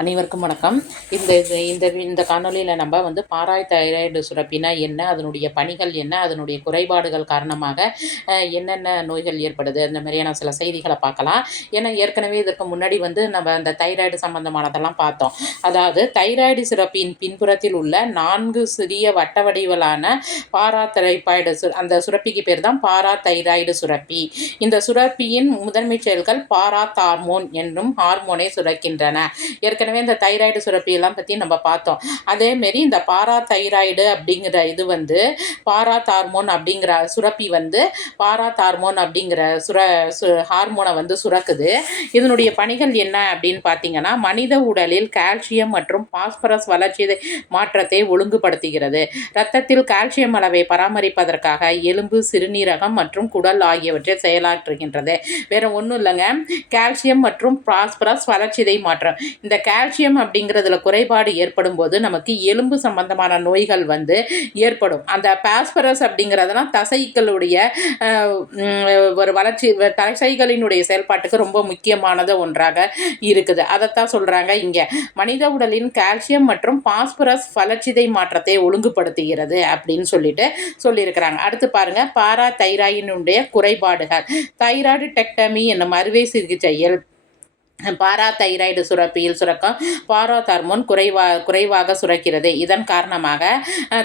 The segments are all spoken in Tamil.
அனைவருக்கும் வணக்கம். இந்த இது இந்த இந்த காணொளியில நம்ம வந்து பாராதைராய்டு சுரப்பினா என்ன? அதனுடைய பணிகள் என்ன? அதனுடைய குறைபாடுகள் காரணமாக என்னென்ன நோய்கள் ஏற்படுது? அந்த மாதிரியான சில செய்திகள பார்க்கலாம். ஏன்னா ஏற்கனவே இதற்கு முன்னாடி வந்து நம்ம அந்த தைராய்டு சம்மந்தமானதெல்லாம் பார்த்தோம். அதாவது தைராய்டு சுரப்பியின் பின்புறத்தில் உள்ள 4 சிறிய வட்ட வடிவிலான பாராதைராய்டு அந்த சுரப்பிக்கு பேர் தான் பாராதைராய்டு சுரப்பி. இந்த சுரப்பியின் முதன்மை செயல்கள் பாராதார்மோன் என்னும் ஹார்மோனை சுரக்கின்றன. ஏற்கனவே இந்த தைராய்டு சுரப்பியெல்லாம் பற்றி நம்ம பார்த்தோம். அதேமாரி இந்த பாராதைராய்டு அப்படிங்கிற இது வந்து பாராதார்மோன் அப்படிங்கிற சுரப்பி வந்து பாராதார்மோன் அப்படிங்கிற ஹார்மோனை வந்து சுரக்குது. இதனுடைய பணிகள் என்ன அப்படின்னு பார்த்தீங்கன்னா, மனித உடலில் கால்சியம் மற்றும் பாஸ்பரஸ் வளர்ச்சி மாற்றத்தை ஒழுங்குபடுத்துகிறது. இரத்தத்தில் கால்சியம் அளவை பராமரிப்பதற்காக எலும்பு, சிறுநீரகம் மற்றும் குடல் ஆகியவற்றை செயலாற்றுகின்றது. வேற ஒன்றும் இல்லைங்க, கால்சியம் மற்றும் பாஸ்பரஸ் வளர்ச்சிதை மாற்றம். இந்த கால்சியம் அப்படிங்கிறதுல குறைபாடு ஏற்படும் போது நமக்கு எலும்பு சம்பந்தமான நோய்கள் வந்து ஏற்படும். அந்த பாஸ்பரஸ் அப்படிங்கிறதெல்லாம் தசைகளுடைய ஒரு வளர்ச்சி, தசைகளினுடைய செயல்பாட்டுக்கு ரொம்ப முக்கியமானது ஒன்றாக இருக்குது. அதைத்தான் சொல்றாங்க இங்க. மனித உடலின் கால்சியம் மற்றும் பாஸ்பரஸ் வளர்ச்சிதை மாற்றத்தை ஒழுங்குபடுத்துகிறது அப்படின்னு சொல்லியிருக்கிறாங்க. அடுத்து பாருங்க, பாராதைராய்டினுடைய குறைபாடுகள். தைராய்டு டெக்டமி என்னும் அறுவை சிகிச்சையில் பாராதைராய்டு சுரப்பியில் சுரக்கும் பாராதார்மோன் குறைவாக சுரக்கிறது. இதன் காரணமாக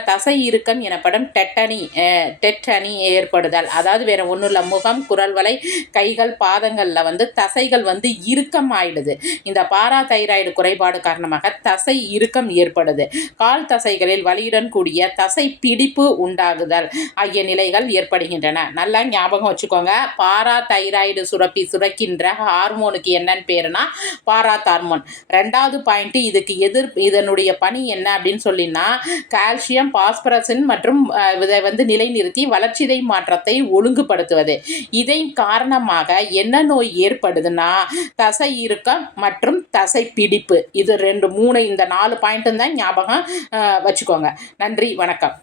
தசை இறுக்கம் எனப்படும் டெட்டனி ஏற்படுதல். அதாவது வேற ஒன்றும் இல்லை, முகம், குரல் வலை, கைகள், பாதங்களில் வந்து தசைகள் வந்து இறுக்கம் ஆயிடுது. இந்த பாராதைராய்டு குறைபாடு காரணமாக தசை இறுக்கம் ஏற்படுது. கால் தசைகளில் வலியுடன் கூடிய தசை பிடிப்பு உண்டாகுதல் ஆகிய நிலைகள் ஏற்படுகின்றன. நல்லா ஞாபகம் வச்சுக்கோங்க, பாராதைராய்டு சுரப்பி சுரக்கின்ற ஹார்மோனுக்கு என்னன்னு பேர் பாராதார்மோன். ரெண்டாவது பாயிண்ட், இதுக்கு இதனுடைய பணி என்ன அப்படின்னு சொல்லினா, கால்சியம், பாஸ்பரஸ் மற்றும் இதை வந்து நிலைநிறுத்தி வளர்ச்சிதை மாற்றத்தை ஒழுங்குபடுத்துவது. இதை காரணமாக என்ன நோய் ஏற்படுதுன்னா, தசை இறுக்கம் மற்றும் தசை பிடிப்பு. இது 2 3 இந்த 4 பாயிண்ட் தான் ஞாபகம் வச்சுக்கோங்க. நன்றி, வணக்கம்.